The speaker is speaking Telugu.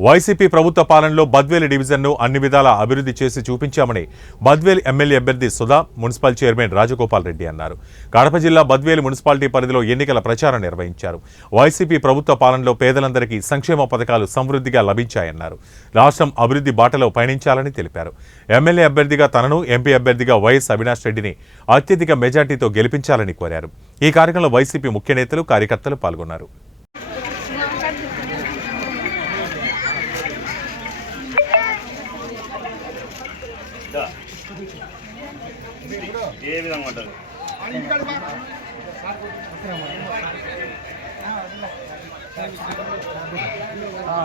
వైసీపీ ప్రభుత్వ పాలనలో బద్వేలు డివిజన్ను అన్ని విధాలా అభివృద్ధి చేసి చూపించామని బద్వేలు ఎమ్మెల్యే అభ్యర్థి సుధా మున్సిపల్ చైర్మన్ రాజగోపాల్ రెడ్డి అన్నారు. కడప జిల్లా బద్వేలు మున్సిపాలిటీ పరిధిలో ఎన్నికల ప్రచారం నిర్వహించారు. వైసీపీ ప్రభుత్వ పాలనలో పేదలందరికీ సంక్షేమ పథకాలు సమృద్ధిగా లభించాయన్నారు. రాష్ట్రం అభివృద్ధి బాటలో పయనించాలని తెలిపారు. ఎమ్మెల్యే అభ్యర్థిగా తనను ఎంపీ అభ్యర్థిగా వైఎస్ అవినాష్ రెడ్డిని అత్యధిక మెజార్టీతో గెలిపించాలని కోరారు. ఈ కార్యక్రమంలో వైసీపీ ముఖ్య నేతలు కార్యకర్తలు పాల్గొన్నారు. ఏ విధంగా ఉంటుంది ఆ